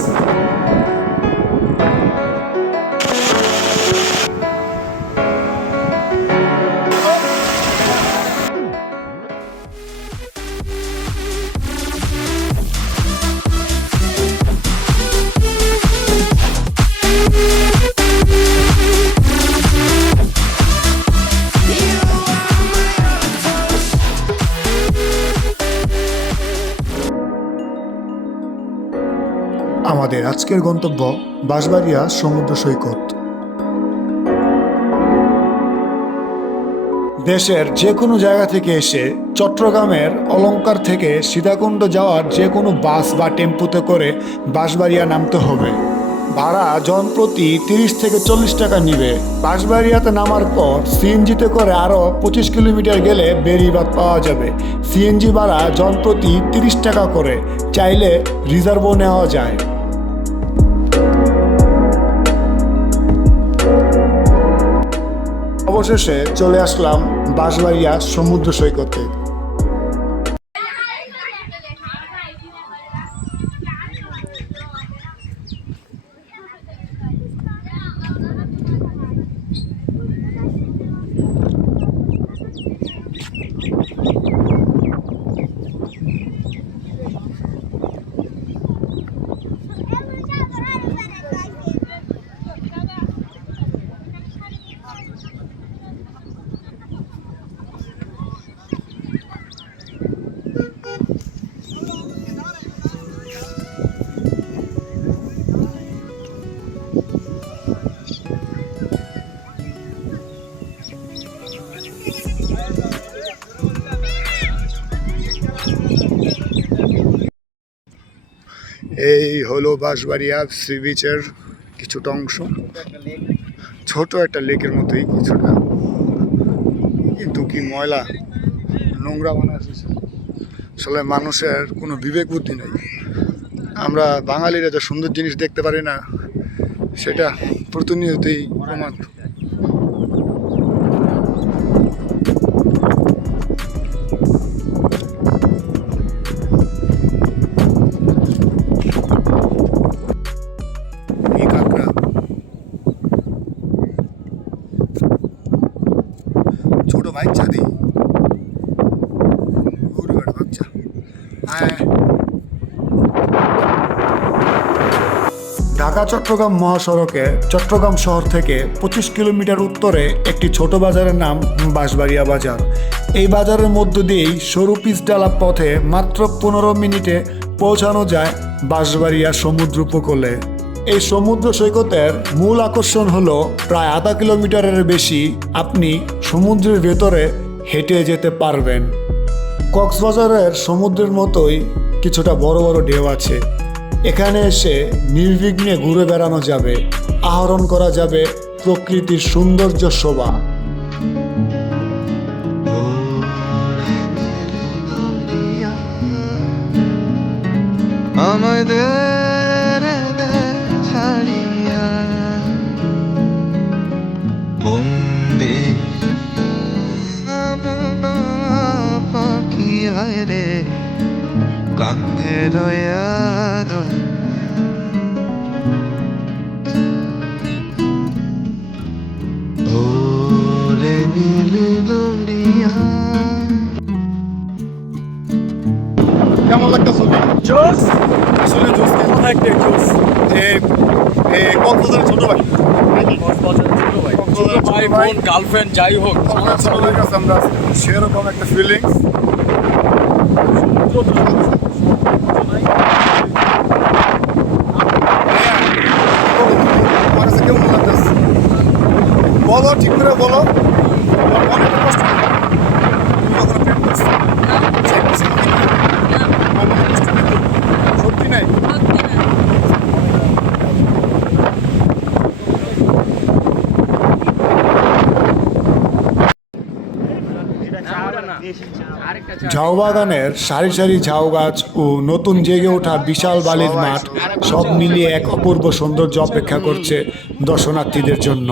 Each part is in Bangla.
Gracias. আমাদের আজকের গন্তব্য বাঁশবাড়িয়া সমুদ্র সৈকত। দেশের যে কোনো জায়গা থেকে এসে চট্টগ্রামের অলঙ্কার থেকে সীতাকুণ্ড যাওয়ার যে কোনো বাস বা টেম্পুতে করে বাঁশবাড়িয়া নামতে হবে। ভাড়া জন প্রতি তিরিশ থেকে চল্লিশ টাকা নিবে। বাঁশবাড়িয়াতে নামার পর সিএনজিতে করে আরও পঁচিশ কিলোমিটার গেলে বেরিবাদ পাওয়া যাবে। সিএনজি ভাড়া জন প্রতি তিরিশ টাকা করে। চাইলে রিজার্ভও নেওয়া যায়। অবশেষে চলে আসলাম বাঁশবাড়িয়া সমুদ্র সৈকতে। এই হলো বাঁশবাড়িয়া সি বিচের কিছুটা অংশ। ছোট একটা লেকের মতোই কিছুটা। কিন্তু কি ময়লা নোংরা বানাচ্ছে আসলে মানুষের কোনো বিবেক বুদ্ধি নেই। আমরা বাঙালিরা যে সুন্দর জিনিস দেখতে পারি না, সেটা প্রতিনিয়তই প্রমাণ। ঢাকা, চট্টগ্রাম মহাসড়কে, চট্টগ্রাম শহর থেকে পঁচিশ কিলোমিটার উত্তরে একটি ছোট বাজারের নাম বাঁশবাড়িয়া বাজার। এই বাজারের মধ্য দিয়েই সরু পিচডালা পথে মাত্র পনেরো মিনিটে পৌঁছানো যায় বাঁশবাড়িয়া সমুদ্র উপকূলে। এই সমুদ্র সৈকতের মূল আকর্ষণ হলো প্রায় আধা কিলোমিটারের বেশি আপনি সমুদ্রের ভেতরে হেঁটে যেতে পারবেন। কক্সবাজারের সমুদ্রের মতোই কিছুটা বড় বড় ঢেউ আছে। এখানে এসে নির্বিঘ্নে ঘুরে বেড়ানো যাবে, আহরণ করা যাবে প্রকৃতির সৌন্দর্য শোভা। আমাদের ওরে নীল দুনিয়া। কেমন লাগতেছে? জোস আসলে জোস অনেক জোস কক্সবাজারের ছোট ভাই? ছোট ভাই। ছোট ভাই ভাই। বোন গার্লফ্রেন্ড যাই হোক আমরা ছোট ভাইয়ের কাছে আমরা সেরকম একটা ফিলিংস আমার কাছে কেমন লাগতেছে বলো ঠিক করে বলো। মনে ঝাউ বাগানের সারি সারি ঝাউ গাছ ও নতুন জেগে ওঠা বিশাল বালির মাঠ সব মিলিয়ে এক অপূর্ব সৌন্দর্য অপেক্ষা করছে দর্শনার্থীদের জন্য।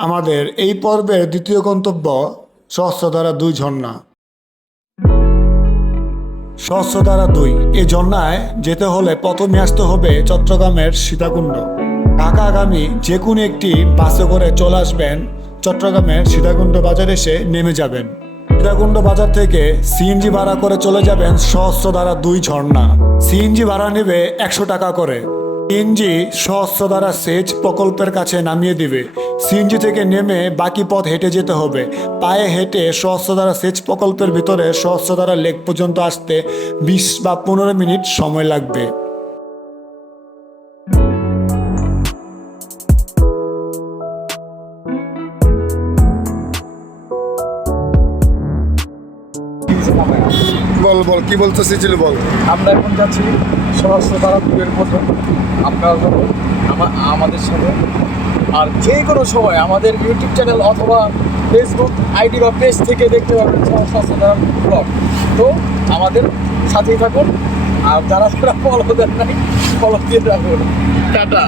আমাদের এই পর্বের দ্বিতীয় গন্তব্য সহস্রধারা দুই ঝর্ণা। সহস্রধারা দুই এই ঝর্ণায় যেতে হলে প্রথমে আসতে হবে চট্টগ্রামের সীতাকুণ্ড। ঢাকাগামী যে কোনো একটি বাসে করে চলে আসবেন চট্টগ্রামের সীতাকুণ্ড বাজার এসে নেমে যাবেন। সীতাকুণ্ড বাজার থেকে সিএনজি ভাড়া করে চলে যাবেন সহস্রধারা দুই ঝর্ণা। সিএনজি ভাড়া নেবে একশো টাকা করে। সিএনজি সহস্রধারা সেচ প্রকল্পের কাছে নামিয়ে দিবে। সিএনজি থেকে নেমে বাকি পথ হেঁটে যেতে হবে। পায়ে হেঁটে সহস্রধারা সেচ প্রকল্পের ভিতরে সহস্রধারা লেক পর্যন্ত আসতে বিশ বা পনেরো মিনিট সময় লাগবে। বল বল কি বলতে চেয়েছিল বল? আমরা এখন যাচ্ছি সহস্র তারা দূরের পথে আপনারা আমাদের সাথে আর যে কোনো সময় আমাদের ইউটিউব চ্যানেল অথবা ফেসবুক আইডি বা পেজ থেকে দেখতে পাবেন সহস্র তারা ব্লগ তো আমাদের সাথেই থাকুন আর যারা যারা ফলো দেন নাই ফলো দিয়ে রাখুন। টাটা।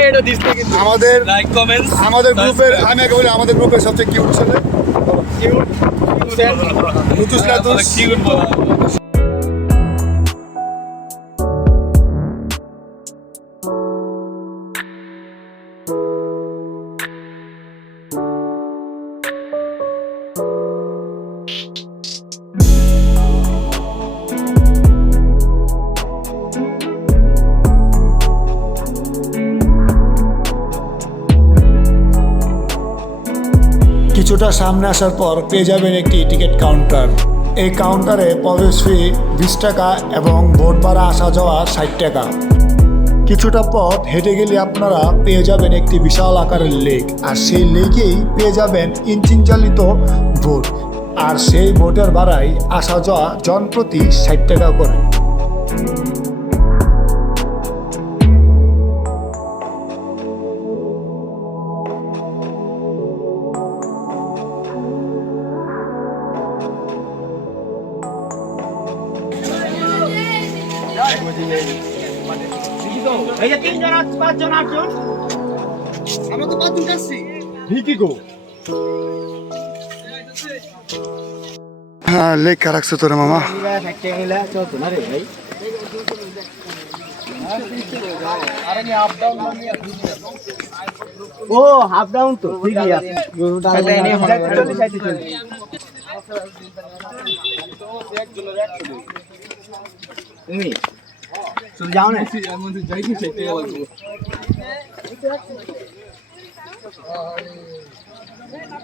এটা দিস থেকে আমাদের লাইক কমেন্টস আমাদের গ্রুপের আমি বলি আমাদের গ্রুপের সবচেয়ে কিউট ছেলে কিউট। কিউট কিছুটা সামনে আসার পর পেয়ে যাবেন একটি টিকিট কাউন্টার। এই কাউন্টারে প্রবেশ ফি বিশ টাকা এবং ভোট ভাড়া আসা যাওয়া ষাট টাকা। কিছুটা পথ হেঁটে গেলে আপনারা পেয়ে যাবেন একটি বিশাল আকারের লেক। আর সেই লেকেই পেয়ে যাবেন ইঞ্জিন চালিত ভোট। আর সেই ভোটের ভাড়াই আসা যাওয়া জন প্রতি ষাট টাকা করে। এই যে তিনজন আস পাঁচজন আটজন হ্যাঁ লেখা রাখছো তোরে মামা ও হাফ ডাউন তো ঠিকই আছে। চল্লিশ আছে চল্লিশ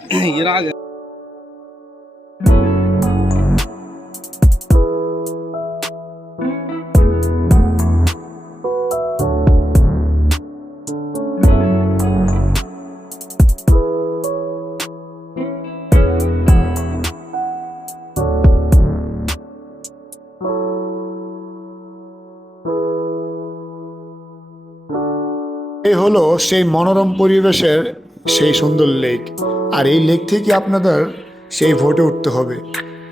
তুমি শুধু যাও না এই হলো সেই মনোরম পরিবেশের সেই সুন্দর লেক। আর এই লেক থেকে আপনাদের সেই ভোটে উঠতে হবে।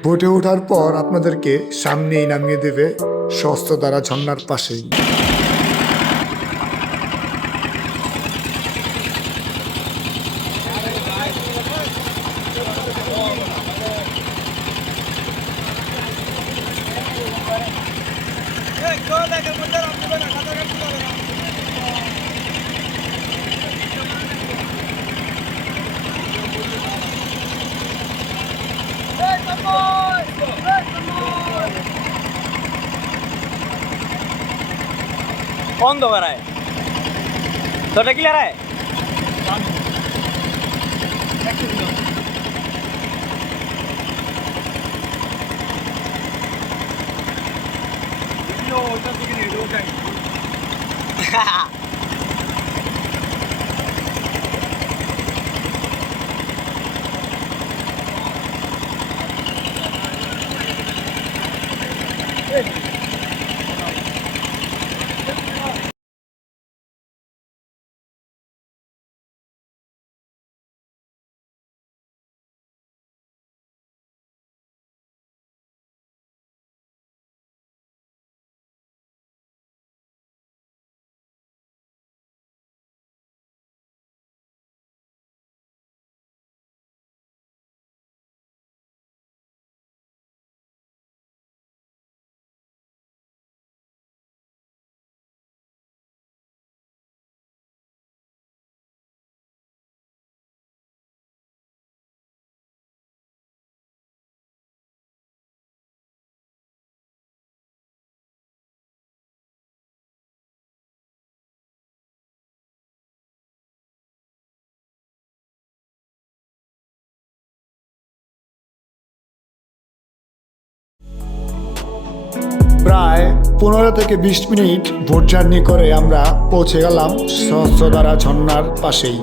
ভোটে ওঠার পর আপনাদেরকে সামনেই নামিয়ে দেবে সস্ত দ্বারা ঝর্নার পাশেই। कौन दो रहा है तो टेकी ले रहा है वीडियो ওটা থেকে নেই ওটাই পনেরো থেকে বিশ মিনিট ভোট জার্নি করে আমরা পৌঁছে গেলাম সহস্রধারা ঝর্ণার পাশেই।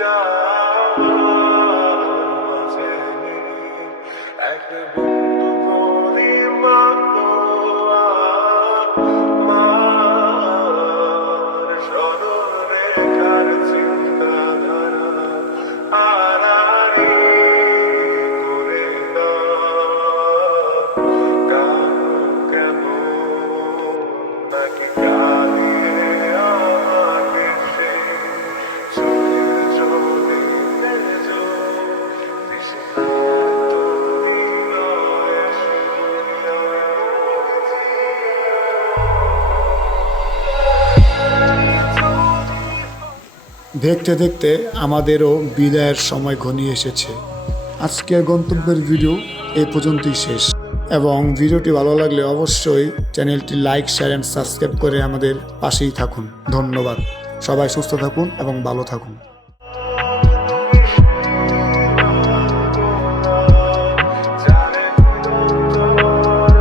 time. দেখতে দেখতে আমাদেরও বিদায়ের সময় ঘনিয়ে এসেছে। আজকের গন্তব্যের ভিডিও এ পর্যন্তই শেষ। এবং ভিডিওটি ভালো লাগলে অবশ্যই চ্যানেলটি লাইক, শেয়ার অ্যান্ড সাবস্ক্রাইব করে আমাদের পাশেই থাকুন। ধন্যবাদ। সবাই সুস্থ থাকুন এবং ভালো থাকুন।